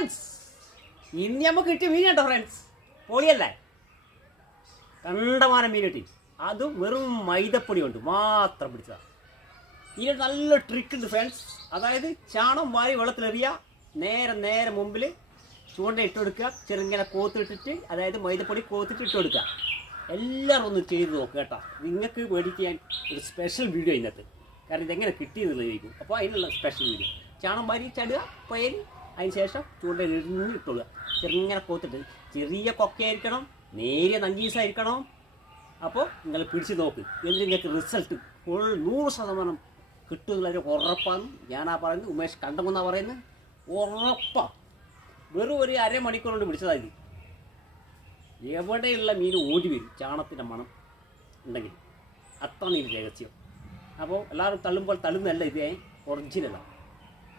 Friends, ഇന്ന് നമുക്ക് കിട്ടിയ മീൻ കേട്ടോ ഫ്രണ്ട്സ്. പൊളിയല്ലേ? കണ്ടമാനം മീൻ കിട്ടി. അതും വെറും മൈദപ്പൊടി കൊണ്ട് മാത്രം പിടിച്ചതാണ്. ഇതിന് നല്ല ട്രിക്ക് ഉണ്ട് ഫ്രണ്ട്സ്. അതായത് ചാണം വാരി വെള്ളത്തിലെറിയുക, നേരെ മുമ്പിൽ ചൂണ്ട ഇട്ട് കൊടുക്കുക, ചെറുങ്ങനെ കോത്തിട്ടിട്ട്, അതായത് മൈദപ്പൊടി കോത്തിട്ട് ഇട്ട് കൊടുക്കുക. എല്ലാവരും ഒന്ന് ചെയ്ത് നോക്കുക കേട്ടോ. നിങ്ങൾക്ക് വേണ്ടിയിട്ട് ഞാൻ ഒരു സ്പെഷ്യൽ വീഡിയോ ഇന്നത്തെ, കാരണം ഇതെങ്ങനെ കിട്ടിയെന്നുള്ളതായിരിക്കും. അപ്പോൾ അതിനുള്ള സ്പെഷ്യൽ വീഡിയോ. ചാണം വാരി ചടുക പയരി, അതിന് ശേഷം ചൂണ്ട എറിഞ്ഞ് ഇട്ടുകൊള്ളുക, ചെറുങ്ങനെ കോത്തിട്ട്. ചെറിയ കൊക്കയായിരിക്കണം, നേരിയ നങ്കീസായിരിക്കണം. അപ്പോൾ നിങ്ങൾ പിടിച്ച് നോക്ക്, എന്നിട്ട് നിങ്ങൾക്ക് റിസൾട്ട് ഫുൾ 100% കിട്ടും എന്നുള്ളൊരു ഉറപ്പാണ് ഞാനാ പറയുന്നത്. ഉമേഷ് കണ്ടമെന്നാണ് പറയുന്നത്. ഉറപ്പാണ്. വെറും ഒരു അരമണിക്കൂർ കൊണ്ട് പിടിച്ചതായി. എവിടെയുള്ള മീൻ ഓടി വരും ചാണത്തിൻ്റെ മണം ഉണ്ടെങ്കിൽ. അത്ര നീ രഹസ്യം. അപ്പോൾ എല്ലാവരും തള്ളുമ്പോൾ തള്ളുന്നതല്ല, ഇത് ഒറിജിനലാണ്.